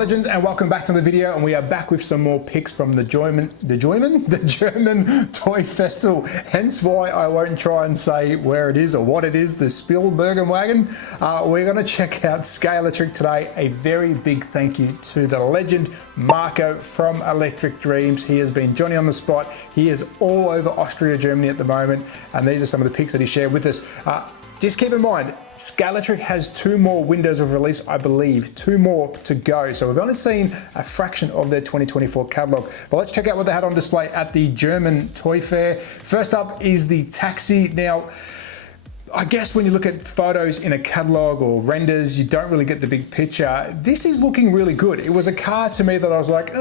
Legends, and welcome back to the video. And we are back with some more picks from the German Toy Festival. Hence why I won't try and say where it is or what it is, the Spielwarenmesse. We're going to check out Scalextric today. A very big thank you to the legend Marco from Electric Dreams. He has been Johnny on the spot. He is all over Austria, Germany at the moment, and these are some of the picks that he shared with us. Just keep in mind, Scalextric has 2 more windows of release, I believe, 2 more to go. So we've only seen a fraction of their 2024 catalog. But let's check out what they had on display at the German Toy Fair. First up is the Taxi. Now, I guess when you look at photos in a catalog or renders, you don't really get the big picture. This is looking really good. It was a car to me that I was like,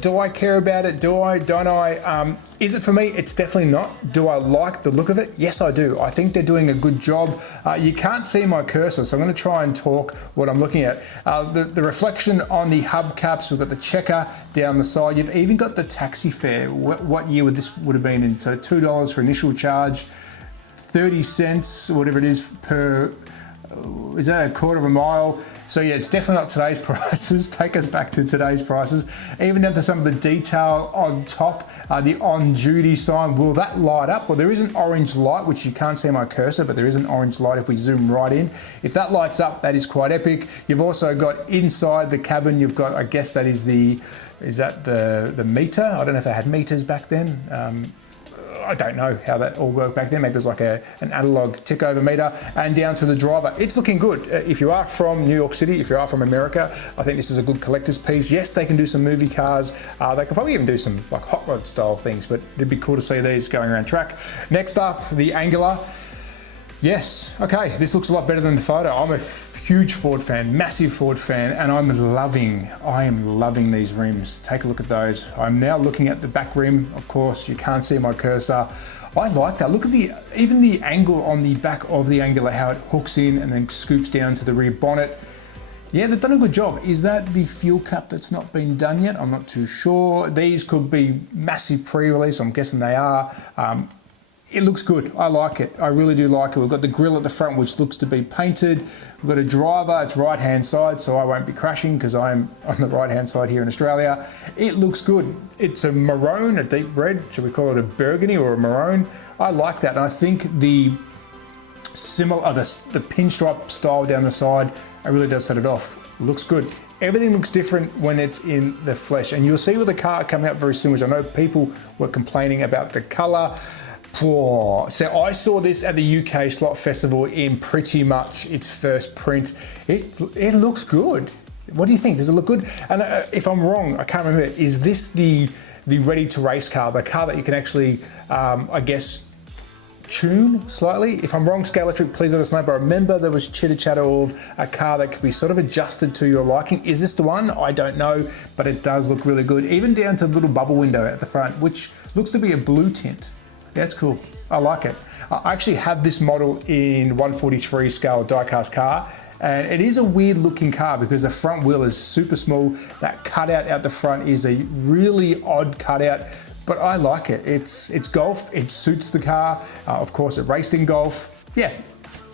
do I care about it? Do I, don't I? Is it for me? It's definitely not. Do I like the look of it? Yes, I do. I think they're doing a good job. You can't see my cursor, so I'm going to try and talk what I'm looking at. The reflection on the hubcaps, we've got the checker down the side. You've even got the taxi fare. What year would this would have been in? So $2 for initial charge. 30 cents, whatever it is per, is that a quarter of a mile? So yeah, it's definitely not today's prices. Take us back to today's prices. Even down to some of the detail on top, the on-duty sign, will that light up? Well, there is an orange light, which you can't see my cursor, but there is an orange light if we zoom right in. If that lights up, that is quite epic. You've also got inside the cabin, you've got, I guess that is the meter? I don't know if they had meters back then. I don't know how that all worked back then. Maybe it was like an analog tick over meter. And down to the driver. It's looking good. If you are from New York City, if you are from America, I think this is a good collector's piece. Yes, they can do some movie cars. They could probably even do some like hot rod style things, but it'd be cool to see these going around track. Next up, the Angular. Yes, okay, this looks a lot better than the photo. I'm a huge Ford fan, massive Ford fan, and I am loving these rims. Take a look at those. I'm now looking at the back rim. Of course, you can't see my cursor. I like that. Look at even the angle on the back of the Angular, how it hooks in and then scoops down to the rear bonnet. Yeah, they've done a good job. Is that the fuel cap that's not been done yet? I'm not too sure. These could be massive pre-release. I'm guessing they are. It looks good. I like it. I really do like it. We've got the grille at the front, which looks to be painted. We've got a driver. It's right-hand side, so I won't be crashing because I'm on the right-hand side here in Australia. It looks good. It's a maroon, a deep red. Should we call it a burgundy or a maroon? I like that. And I think the pinstripe style down the side, it really does set it off. Looks good. Everything looks different when it's in the flesh. And you'll see with the car coming out very soon, which I know people were complaining about the color. So I saw this at the UK Slot Festival in pretty much its first print. It looks good. What do you think? Does it look good? And if I'm wrong, I can't remember. Is this the ready to race car? The car that you can actually, I guess, tune slightly? If I'm wrong, Scalextric, please let us know. But I remember there was chitter chatter of a car that could be sort of adjusted to your liking. Is this the one? I don't know, but it does look really good. Even down to the little bubble window at the front, which looks to be a blue tint. Yeah, it's cool. I like it. I actually have this model in 143 scale diecast car, and it is a weird looking car because the front wheel is super small. That cutout out the front is a really odd cutout, but I like it. It's golf. It suits the car. Of course, it raced in golf. Yeah.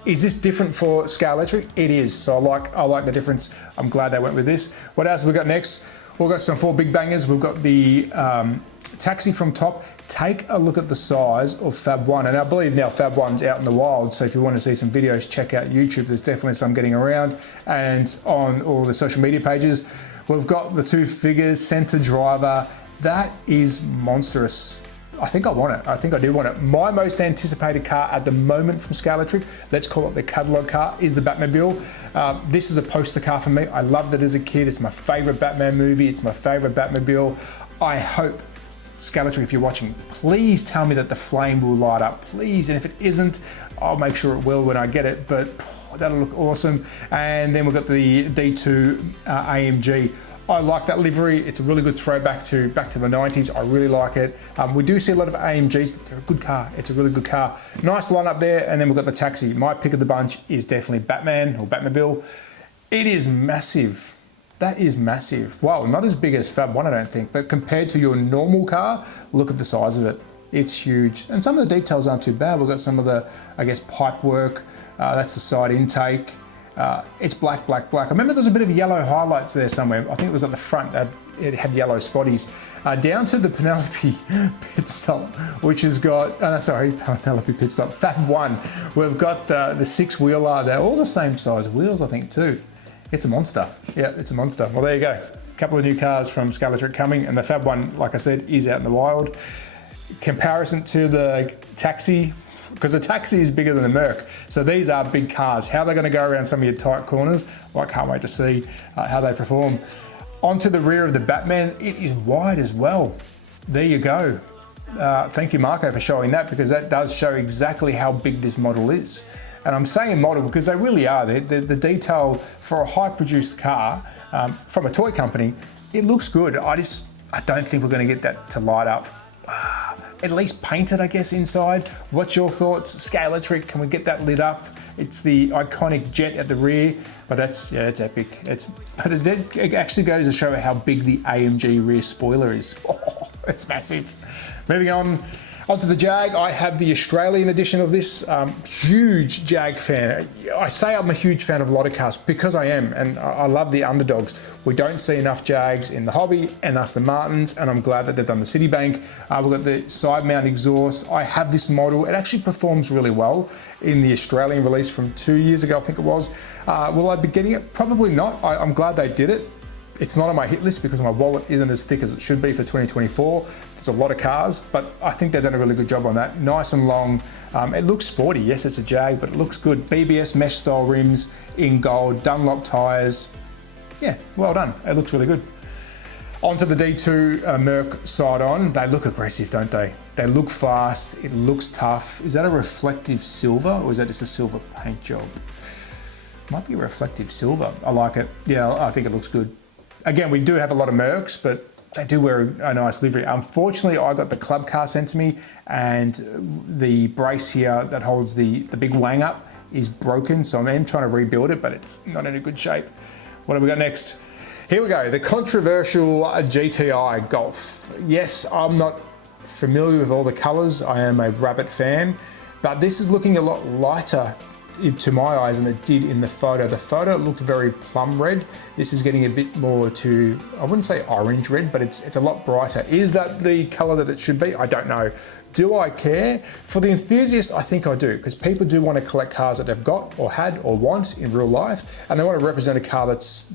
Is this different for Scalextric? It is. So I like the difference. I'm glad they went with this. What else have we got next? We've got some 4 big bangers. We've got the Taxi from top. Take a look at the size of Fab 1, and I believe now Fab 1's out in the wild, so if you want to see some videos, check out YouTube. There's definitely some getting around, and on all the social media pages. We've got the 2 figures, center driver. That is monstrous. I think I want it. I think I do want it. My most anticipated car at the moment from Scalextric, let's call it the catalog car, is the Batmobile. This is a poster car for me. I loved it as a kid. It's my favorite Batman movie. It's my favorite Batmobile. I hope, Scalextric, if you're watching, please tell me that the flame will light up, please. And if it isn't, I'll make sure it will when I get it, but that'll look awesome. And then we've got the D2 AMG. I like that livery. It's a really good throwback back to the 90s. I really like it. We do see a lot of AMGs, but they're a good car. It's a really good car. Nice lineup there. And then we've got the Taxi. My pick of the bunch is definitely Batman or Batmobile. It is massive. That is massive. Wow, not as big as Fab 1, I don't think, but compared to your normal car, look at the size of it. It's huge. And some of the details aren't too bad. We've got some of the, I guess, pipe work. That's the side intake. It's black, black, black. I remember there was a bit of yellow highlights there somewhere. I think it was at the front. It had yellow spotties. Down to the Penelope pit stop, which has got, Penelope pit stop, Fab 1. We've got the 6-wheeler. They're all the same size wheels, I think, too. It's a monster. Yeah, it's a monster. Well, there you go. A couple of new cars from Scalextric coming, and the Fab 1, like I said, is out in the wild. Comparison to the Taxi, because the Taxi is bigger than the Merc. So these are big cars. How they're going to go around some of your tight corners, well, I can't wait to see how they perform. Onto the rear of the Batman, it is wide as well. There you go. Thank you, Marco, for showing that, because that does show exactly how big this model is. And I'm saying model because they really are. The detail for a high-produced car from a toy company, it looks good. I don't think we're going to get that to light up. At least painted, I guess, inside. What's your thoughts? Scalextric, can we get that lit up? It's the iconic jet at the rear, but it's epic. But it actually goes to show how big the AMG rear spoiler is. Oh, it's massive. Moving on. Onto the Jag, I have the Australian edition of this. Huge Jag fan. I say I'm a huge fan of a lot of cars because I am, and I love the underdogs. We don't see enough Jags in the hobby, and that's the Martins, and I'm glad that they've done the Citibank. We've got the side mount exhaust. I have this model. It actually performs really well in the Australian release from 2 years ago, I think it was. Will I be getting it? Probably not. I'm glad they did it. It's not on my hit list because my wallet isn't as thick as it should be for 2024. There's a lot of cars, but I think they've done a really good job on that. Nice and long. It looks sporty. Yes, it's a Jag, but it looks good. BBS mesh style rims in gold, Dunlop tyres. Yeah, well done. It looks really good. Onto the D2 Merc side on. They look aggressive, don't they? They look fast. It looks tough. Is that a reflective silver or is that just a silver paint job? Might be a reflective silver. I like it. Yeah, I think it looks good. Again, we do have a lot of Mercs, but they do wear a nice livery. Unfortunately, I got the club car sent to me, and the brace here that holds the big wang up is broken, so I'm trying to rebuild it, but it's not in a good shape. What have we got next? Here we go, the controversial GTI Golf. Yes, I'm not familiar with all the colours. I am a Rabbit fan, but this is looking a lot lighter to my eyes than it did in the photo. The photo looked very plum red. This is getting a bit more to, I wouldn't say orange red, but it's a lot brighter. Is that the color that it should be? I don't know. Do I care? For the enthusiasts, I think I do, because people do want to collect cars that they've got or had or want in real life, and they want to represent a car that's,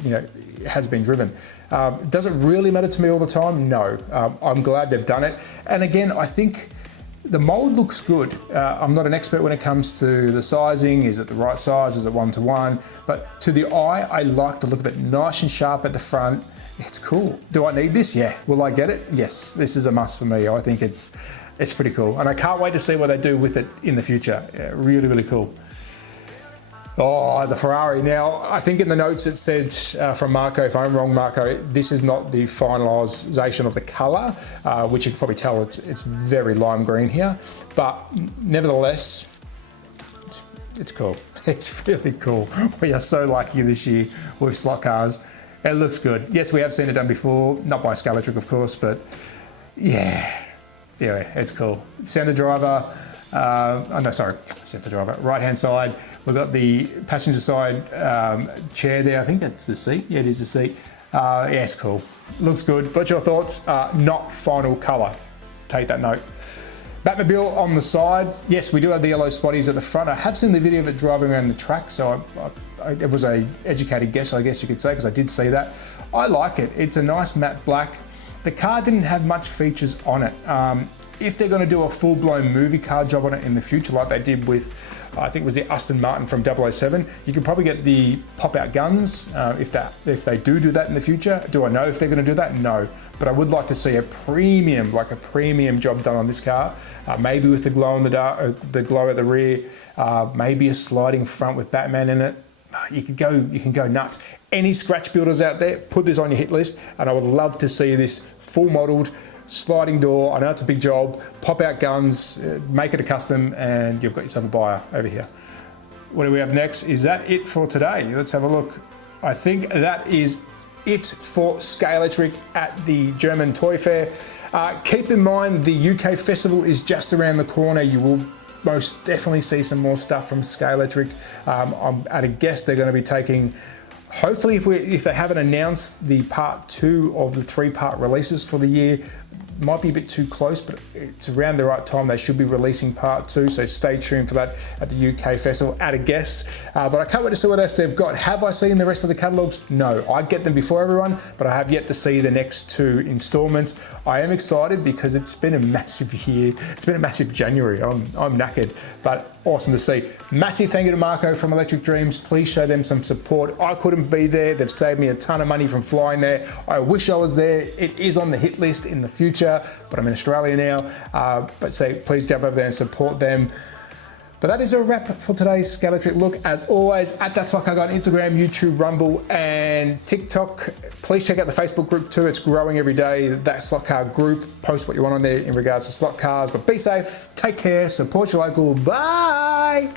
has been driven. Does it really matter to me all the time? No. I'm glad they've done it. And again, I think the mold looks good. I'm not an expert when it comes to the sizing. Is it the right size? Is it 1-to-1? But to the eye, I like the look of it. Nice and sharp at the front. It's cool. Do I need this? Yeah. Will I get it? Yes. This is a must for me. I think it's pretty cool. And I can't wait to see what they do with it in the future. Yeah, really, really cool. Oh, the Ferrari. Now, I think in the notes it said from Marco, if I'm wrong, Marco, this is not the finalisation of the colour, which you can probably tell it's very lime green here. But nevertheless, it's cool. It's really cool. We are so lucky this year with slot cars. It looks good. Yes, we have seen it done before, not by Scalextric, of course, but yeah, it's cool. Center driver. Center driver. Right-hand side, we've got the passenger side chair there. I think that's the seat. Yeah, it is the seat. Yeah, it's cool. Looks good. What's your thoughts? Not final colour. Take that note. Batmobile on the side. Yes, we do have the yellow spotties at the front. I have seen the video of it driving around the track, so it was a educated guess, I guess you could say, because I did see that. I like it. It's a nice matte black. The car didn't have much features on it. If they're going to do a full-blown movie car job on it in the future, like they did with, I think it was the Aston Martin from 007, you can probably get the pop-out guns if they do that in the future. Do I know if they're going to do that? No. But I would like to see a premium job done on this car. Maybe with the glow in the dark, the glow at the rear, maybe a sliding front with Batman in it. You can go nuts. Any scratch builders out there, put this on your hit list, and I would love to see this full modelled, sliding door. I know it's a big job. Pop out guns, make it a custom, and you've got yourself a buyer over here. What do we have next? Is that it for today? Let's have a look. I think that is it for Scalextric at the German Toy Fair. Keep in mind the UK festival is just around the corner. You will most definitely see some more stuff from Scalextric. I'm at a guess they're going to be taking, hopefully if they haven't announced the part 2 of the 3-part releases for the year, might be a bit too close, but it's around the right time. They should be releasing part 2, so stay tuned for that at the UK festival, at a guess. But I can't wait to see what else they've got. Have I seen the rest of the catalogs? No, I get them before everyone, but I have yet to see the next 2 installments. I am excited because it's been a massive year. It's been a massive January. I'm knackered, but awesome to see. Massive thank you to Marco from Electric Dreams. Please show them some support. I couldn't be there. They've saved me a ton of money from flying there. I wish I was there. It is on the hit list in the future, but I'm in Australia now. But say, please jump over there and support them. But that is a wrap for today's Scalextric look. As always, at That Slot Car Guy on Instagram, YouTube, Rumble, and TikTok. Please check out the Facebook group too. It's growing every day. That Slot Car group. Post what you want on there in regards to slot cars. But be safe, take care, support your local. Bye!